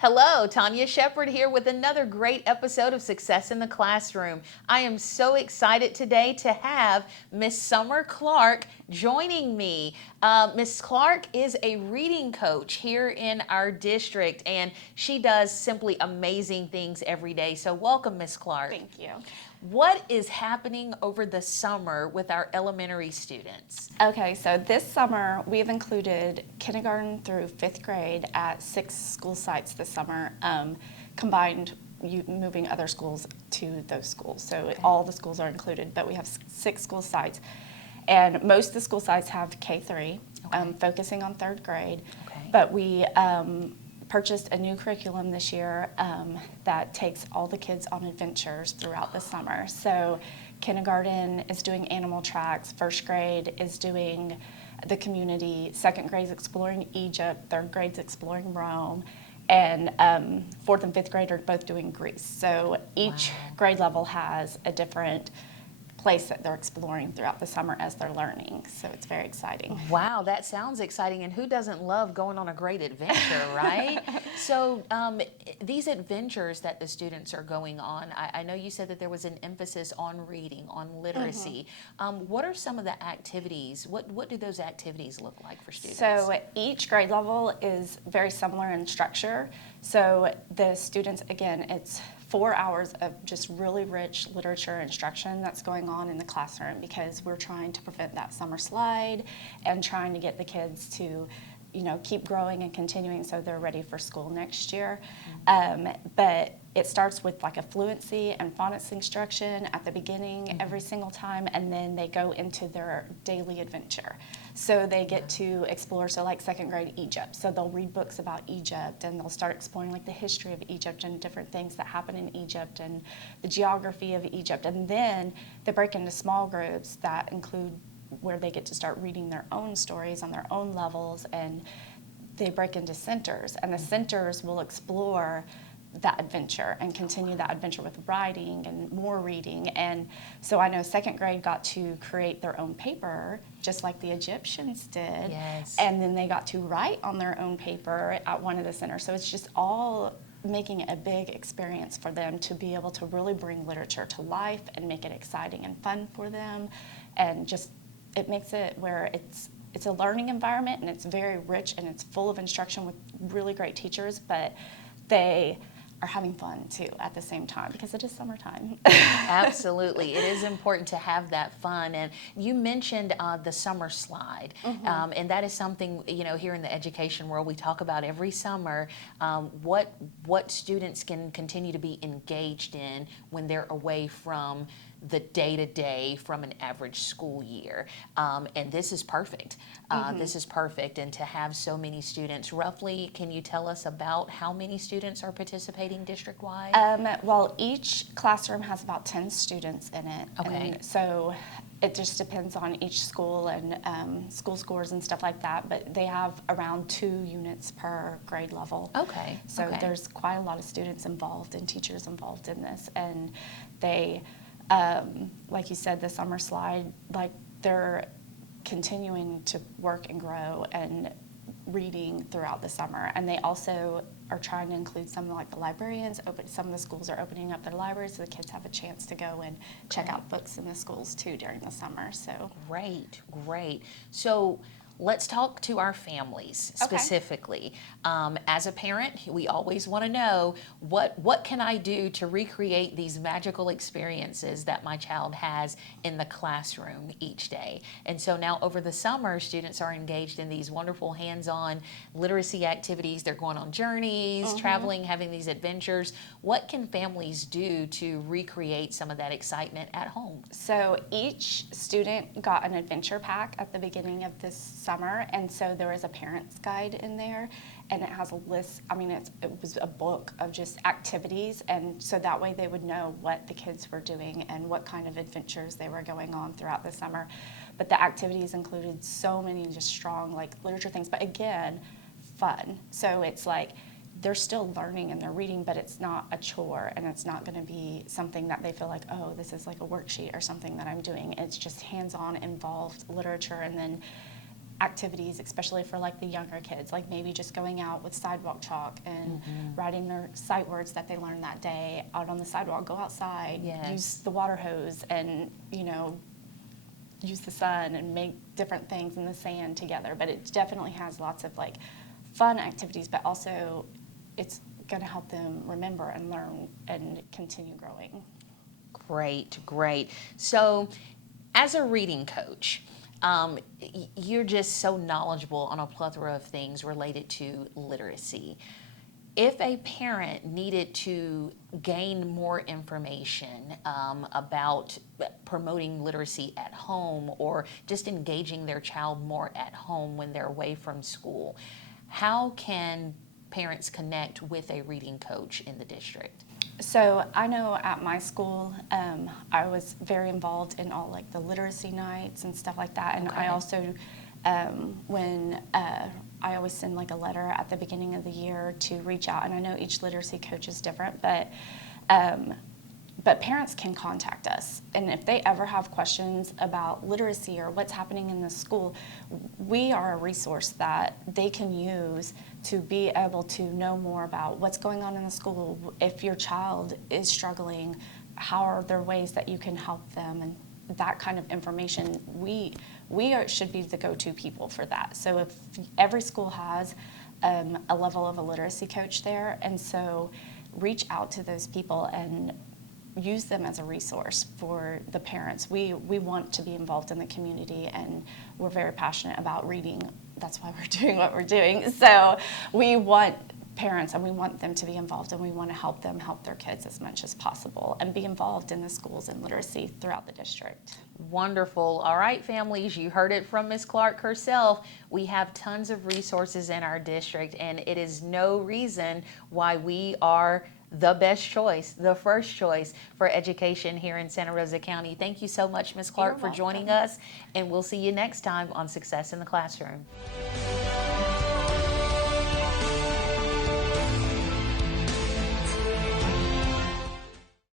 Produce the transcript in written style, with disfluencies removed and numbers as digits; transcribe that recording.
Hello, Tanya Shepard here with another great episode of Success in the Classroom. I am so excited today to have Miss Summer Clark joining me. Miss Clark is a reading coach here in our district, and she does simply amazing things every day. So welcome, Miss Clark. Thank you. What is happening over the summer with our elementary students? Okay, so this summer we've included kindergarten through fifth grade at 6 school sites this summer, combined moving other schools to those schools. So all the schools are included, but we have 6 school sites. And most of the school sites have K-3, focusing on third grade. Okay. But we purchased a new curriculum this year that takes all the kids on adventures throughout the summer. So kindergarten is doing animal tracks, first grade is doing the community, second grade is exploring Egypt, third grade's exploring Rome, and fourth and fifth grade are both doing Greece. So each grade level has a different place that they're exploring throughout the summer as they're learning. So it's very exciting. Wow, that sounds exciting. And who doesn't love going on a great adventure, right? So these adventures that the students are going on, I know you said that there was an emphasis on reading, on literacy. What are some of the activities? What do those activities look like for students? So each grade level is very similar in structure. So the students, again, it's 4 hours of just really rich literature instruction that's going on in the classroom, because we're trying to prevent that summer slide and trying to get the kids to, keep growing and continuing so they're ready for school next year. But it starts with like a fluency and phonics instruction at the beginning every single time, and then they go into their daily adventure. So they get to explore, so like second grade Egypt. So they'll read books about Egypt, and they'll start exploring like the history of Egypt and different things that happen in Egypt and the geography of Egypt. And then they break into small groups that include where they get to start reading their own stories on their own levels, and they break into centers, and the centers will explore that adventure and continue that adventure with writing and more reading. And so I know second grade got to create their own paper, just like the Egyptians did. Yes. And then they got to write on their own paper at one of the centers. So it's just all making it a big experience for them to be able to really bring literature to life and make it exciting and fun for them. And just, it makes it where it's a learning environment, and it's very rich, and it's full of instruction with really great teachers, but they are having fun too at the same time, because it is summertime. Absolutely. It is important to have that fun. And you mentioned the summer slide. And that is something, here in the education world, we talk about every summer, what students can continue to be engaged in when they're away from the day-to-day from an average school year. And this is perfect. This is perfect. And to have so many students, roughly, can you tell us about how many students are participating district-wide? Well, each classroom has about 10 students in it. Okay. And so it just depends on each school and school scores and stuff like that, but they have around 2 units per grade level. Okay. So Okay. there's quite a lot of students involved and teachers involved in this, and they, like you said, the summer slide, like they're continuing to work and grow and reading throughout the summer. And they also are trying to include some, like the librarians. Some of the schools are opening up their libraries, so the kids have a chance to go and check out books in the schools too during the summer. So Great, great. So let's talk to our families specifically. As a parent, we always want to know what can I do to recreate these magical experiences that my child has in the classroom each day. And so now over the summer, students are engaged in these wonderful hands-on literacy activities. They're going on journeys, traveling, having these adventures. What can families do to recreate some of that excitement at home? So each student got an adventure pack at the beginning of this summer, and so there was a parent's guide in there, and it has a list. I mean, it was a book of just activities, and so that way they would know what the kids were doing and what kind of adventures they were going on throughout the summer. But the activities included so many just strong, like, literature things, but again, fun. So it's like they're still learning and they're reading, but it's not a chore, and it's not going to be something that they feel like, oh, this is like a worksheet or something that I'm doing. It's just hands-on, involved literature, and then activities, especially for like the younger kids, like maybe just going out with sidewalk chalk and writing their sight words that they learned that day out on the sidewalk. Go outside, Yes. use the water hose, and use the sun and make different things in the sand together. But it definitely has lots of like fun activities, but also it's going to help them remember and learn and continue growing. Great, great. So, as a reading coach, you're just so knowledgeable on a plethora of things related to literacy. If a parent needed to gain more information about promoting literacy at home or just engaging their child more at home when they're away from school, how can parents connect with a reading coach in the district? So I know at my school, I was very involved in all like the literacy nights and stuff like that. And Okay. I also, when I always send like a letter at the beginning of the year to reach out. And I know each literacy coach is different, but parents can contact us. And if they ever have questions about literacy or what's happening in the school, we are a resource that they can use to be able to know more about what's going on in the school. If your child is struggling, how are there ways that you can help them, and that kind of information. We should be the go-to people for that. So if every school has a level of a literacy coach there, and so reach out to those people and use them as a resource for the parents. We want to be involved in the community, and we're very passionate about reading. That's why we're doing what we're doing. So we want parents, and we want them to be involved, and we want to help them help their kids as much as possible and be involved in the schools and literacy throughout the district. Wonderful. All right, families, you heard it from Ms. Clark herself. We have tons of resources in our district, and it is no reason why we are the best choice, the first choice for education here in Santa Rosa County. Thank you so much, Ms. Clark, You're for joining welcome. us, and we'll see you next time on Success in the Classroom.